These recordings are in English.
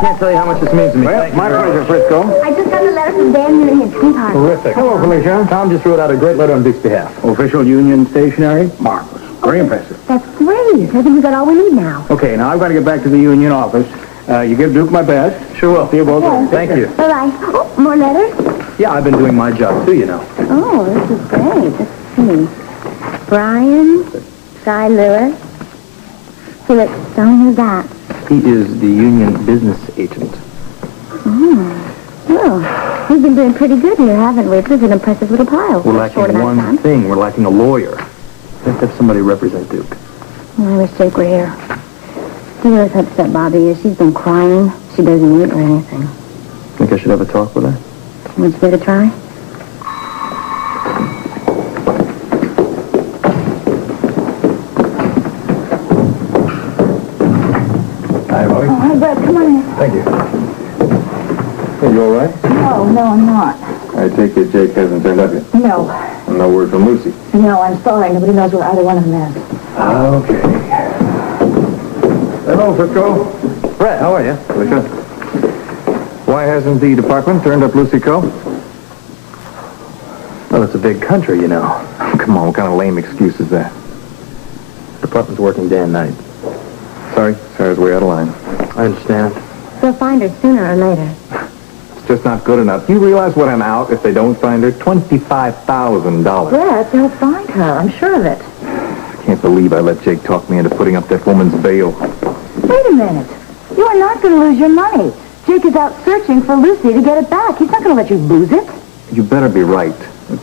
can't tell you how much this means to me. Well, my pleasure, Frisco. I just got a letter from Dan Mooney and sweetheart. Terrific. Hello, Felicia. Tom just wrote out a great letter on Duke's behalf. Official union stationery? Marvelous. Very impressive. That's great. I think we got all we need now. Okay, now I've got to get back to the union office. You give Duke my best. Sure will. See you both. Yes. Thank you. Bye-bye. Oh, more letters? Yeah, I've been doing my job, too, you know. Oh, this is great. Let's see. Brian, Cy Lewis. Philip Stone, who's that? He is the union business agent. Oh. Well, we've been doing pretty good here, haven't we? It was an impressive little pile. We're Short lacking amount of one time. thing. We're lacking a lawyer. Let's have somebody represent Duke. I wish Jake were here. Do you know how upset Bobby is? She's been crying. She doesn't eat or anything. Think I should have a talk with her? Would you better try? Hi, Molly. Oh, hi, Brett. Come on in. Thank you. Hey, you all right? No, I'm not. I take it Jake hasn't turned up yet. No. No word from Lucy. No, I'm sorry. Nobody knows where either one of them is. Okay. Hello, Frisco. Brett, how are you? Felicia. Why hasn't the department turned up Lucy Coe? Well, it's a big country, you know. Come on, what kind of lame excuse is that? The department's working day and night. Sorry, Sarah's way out of line. I understand. They'll find her sooner or later. It's just not good enough. Do you realize what I'm out if they don't find her? $25,000. Brett, they'll find her. I'm sure of it. I can't believe I let Jake talk me into putting up that woman's bail. Wait a minute. You are not going to lose your money. Jake is out searching for Lucy to get it back. He's not going to let you lose it. You better be right.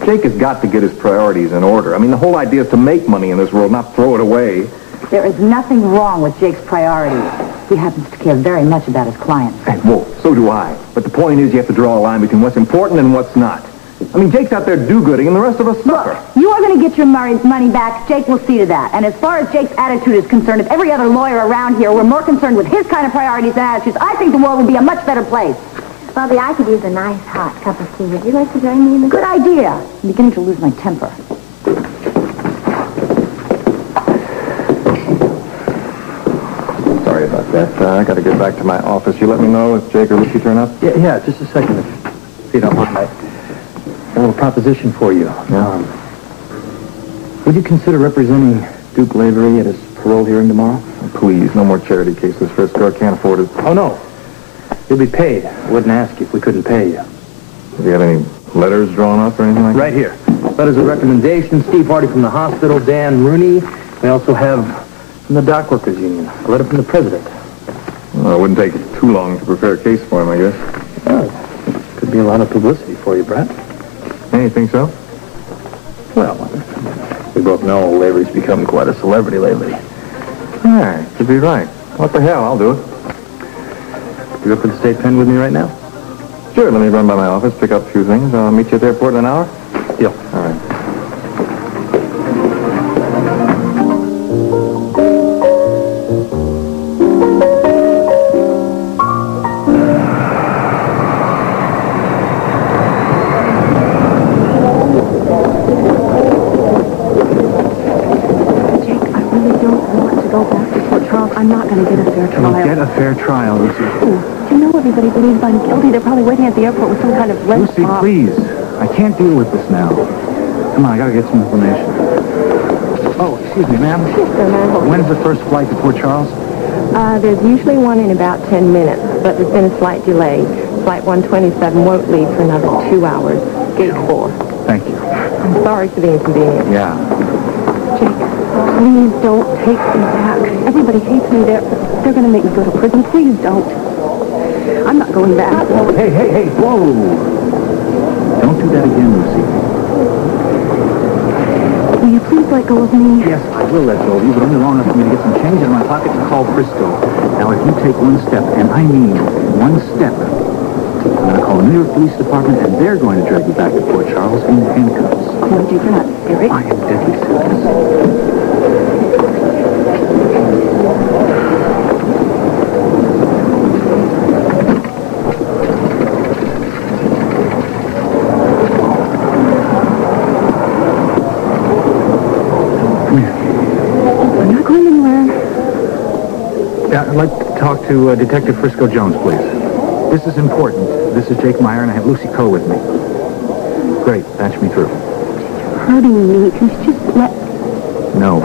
Jake has got to get his priorities in order. I mean, the whole idea is to make money in this world, not throw it away. There is nothing wrong with Jake's priorities. He happens to care very much about his clients. Hey, whoa, so do I. But the point is you have to draw a line between what's important and what's not. I mean, Jake's out there do-gooding and the rest of us suffer. Look, you are going to get your money back. Jake will see to that. And as far as Jake's attitude is concerned, if every other lawyer around here were more concerned with his kind of priorities and attitudes, I think the world would be a much better place. Bobby, I could use a nice hot cup of tea. Would you like to join me in the... Good idea. I'm beginning to lose my temper. Sorry about that. I got to get back to my office. You let me know if Jake or Lucy turn up? Yeah, just a second, if you don't mind. I got a little proposition for you. Yeah. Would you consider representing Duke Lavery at his parole hearing tomorrow? Oh, please, no more charity cases, Frisco. I can't afford it. Oh, no. You'll be paid. I wouldn't ask you if we couldn't pay you. Do you have any letters drawn up or anything like that? Right here. Letters of recommendation, Steve Hardy from the hospital, Dan Rooney. We also have from the Dock Workers Union, a letter from the president. Well, it wouldn't take too long to prepare a case for him, I guess. Oh, could be a lot of publicity for you, Brett. You think so? Well, we both know Lavery's become quite a celebrity lately. All right, you'd be right. What the hell, I'll do it. You go for the state pen with me right now? Sure, let me run by my office, pick up a few things. I'll meet you at the airport in an hour. Deal. All right. I'm not going to get a fair trial. You'll get a fair trial, Lucy. Ooh, do you know everybody believes I'm guilty? They're probably waiting at the airport with some kind of red Lucy, spot. please. I can't deal with this now. Come on, I gotta get some information. Oh, excuse me, ma'am. Yes, sir, ma'am. When's the first flight to Port Charles? There's usually one in about 10 minutes, but there's been a slight delay. Flight 127 won't leave for another 2 hours. Gate 4. Thank you. I'm sorry for the inconvenience. Yeah. Jake, please don't take me back. Everybody hates me. They're going to make me go to prison. Please don't. I'm not going back. Hey, whoa. Don't do that again, Lucy. Will you please let go of me? Yes, I will let go of you, but only long enough for me to get some change in my pocket to call Frisco. Now, if you take one step, and I mean one step, I'm going to call the New York Police Department, and they're going to drag you back to Port Charles in handcuffs. No, Jake, you're not serious. I am deadly serious. I'm not going anywhere. Yeah, I'd like to talk to to Detective Frisco Jones, please. This is important. This is Jake Meyer, and I have Lucy Coe with me. Great. Patch me through. Hurting me. Can you just let... No.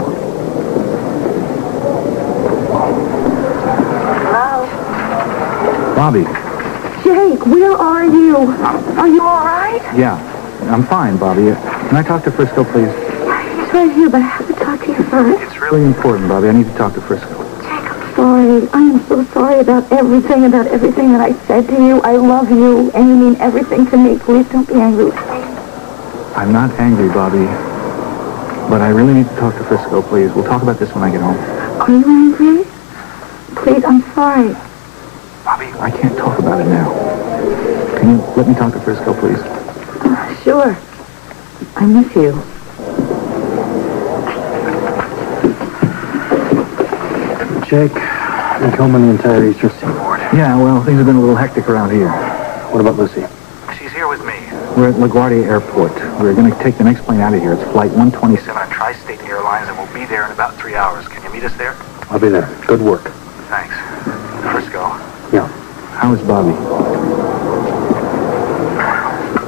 Hello? Bobby. Jake, where are you? Are you all right? Yeah. I'm fine, Bobby. Can I talk to Frisco, please? He's right here, but I have to talk to you first. It's really important, Bobby. I need to talk to Frisco. Jake, I'm sorry. I am so sorry about everything that I said to you. I love you, and you mean everything to me. Please don't be angry with me. I'm not angry, Bobby. But I really need to talk to Frisco, please. We'll talk about this when I get home. Are you angry? Please, I'm sorry. Bobby, I can't talk about it now. Can you let me talk to Frisco, please? Sure. I miss you. Jake, you home on the entire Eastern Seaboard. Yeah, well, things have been a little hectic around here. What about Lucy? She's here with me. We're at LaGuardia Airport. We're going to take the next plane out of here. It's Flight 127 on Tri-State Airlines, and we'll be there in about 3 hours. Can you meet us there? I'll be there. Good work. Thanks. Frisco. Yeah. How is Bobby?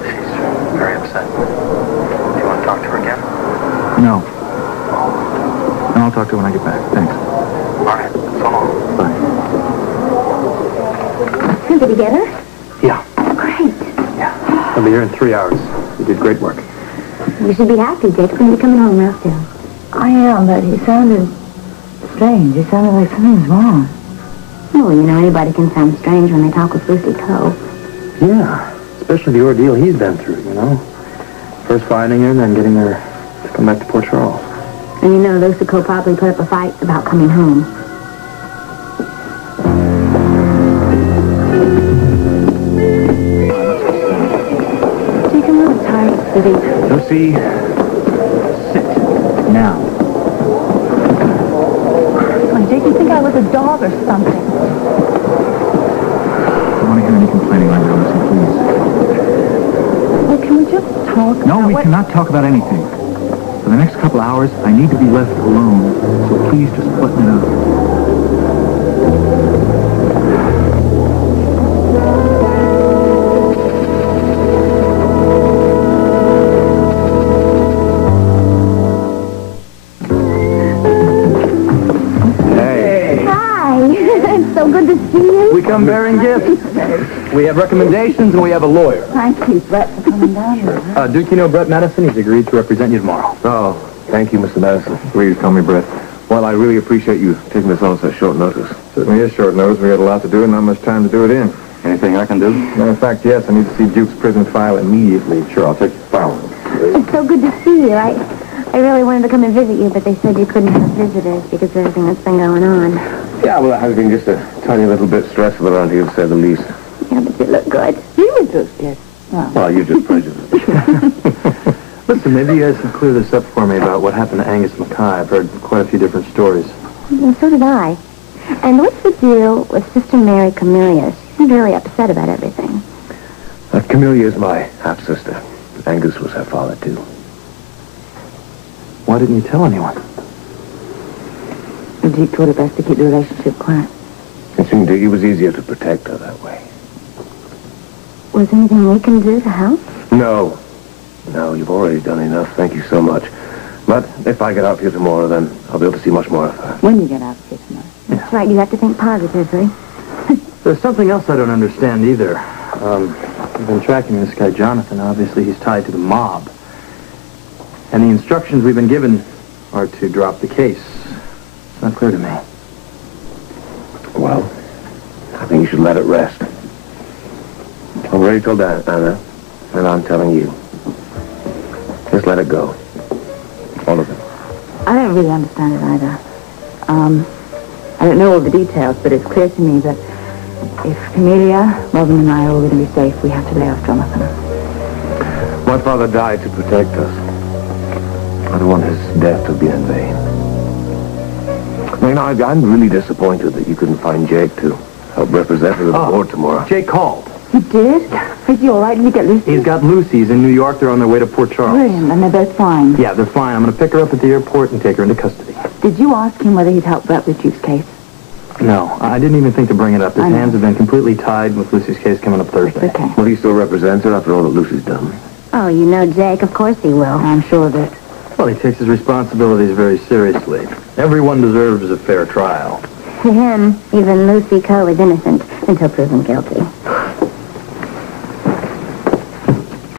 She's very upset. Do you want to talk to her again? No. No, I'll talk to her when I get back. Thanks. All right. So long. Bye. Did you get her? Yeah. Great. Yeah. I'll be here in 3 hours. You did great work. You should be happy. Jake's going to be coming home real soon. I am, but he sounded strange. He sounded like something was wrong. Oh, you know, anybody can sound strange when they talk with Lucy Coe. Yeah. Especially the ordeal he's been through, you know? First finding her and then getting her to come back to Port Charles. And you know, Lucy Coe probably put up a fight about coming home. Jake, I'm really tired of sitting. Lucy, sit. Now. Come on, Jake, you think I was a dog or something? I don't want to hear any complaining right now, Lucy, please. Well, can we just talk No, about we what... cannot talk about anything. For the next couple hours, I need to be left alone. So please just button it up. Hi. It's so good to see you. We come bearing gifts. We have recommendations and we have a lawyer. Thank you, Brett, for coming down here. Duke, you know Brett Madison? He's agreed to represent you tomorrow. Oh, thank you, Mr. Madison. Please call me Brett. Well, I really appreciate you taking this on such short notice. Certainly is short notice. We got a lot to do and not much time to do it in. Anything I can do? Matter of fact, yes, I need to see Duke's prison file immediately. Sure, I'll take the file. It's so good to see you. I really wanted to come and visit you, but they said you couldn't have visitors because of everything that's been going on. Yeah, well, it has been just a tiny little bit stressful around here, to say the least. Yeah, but you look good. You were just good. Well, you're just prejudiced. Listen, maybe you guys can clear this up for me about what happened to Angus Mackay. I've heard quite a few different stories. Well, so did I. And what's the deal with Sister Mary Camellia? She seemed really upset about everything. Camellia is my half-sister. Angus was her father, too. Why didn't you tell anyone? Duke thought it best to keep the relationship quiet. It seemed it was easier to protect her that way. Was there anything we can do to help? No. No, you've already done enough. Thank you so much. But if I get out here tomorrow, then I'll be able to see much more of her. When you get out here tonight. That's right. You have to think positively. There's something else I don't understand either. I've been tracking this guy, Jonathan. Obviously, he's tied to the mob. And the instructions we've been given are to drop the case. It's not clear to me. Well, I think you should let it rest. I've already told Anna, and I'm telling you. Just let it go. All of it. I don't really understand it either. I don't know all the details, but it's clear to me that if Camellia, Robin, and I are all going to be safe, we have to lay off Jonathan. My father died to protect us. I don't want his death to be in vain. I mean, I'm really disappointed that you couldn't find Jake to help represent her at the board tomorrow. Jake called. You did? Is he all right? Did you get Lucy? He's got Lucy's in New York. They're on their way to Port Charles. Brilliant, and they're both fine. Yeah, they're fine. I'm going to pick her up at the airport and take her into custody. Did you ask him whether he'd help Brett with Duke's case? No, I didn't even think to bring it up. His I know. hands have been completely tied with Lucy's case coming up Thursday. Okay. Well, he still represents her after all that Lucy's done. Oh, you know Jake. Of course he will. I'm sure of it. Well, he takes his responsibilities very seriously. Everyone deserves a fair trial. To him, even Lucy Coe is innocent until proven guilty.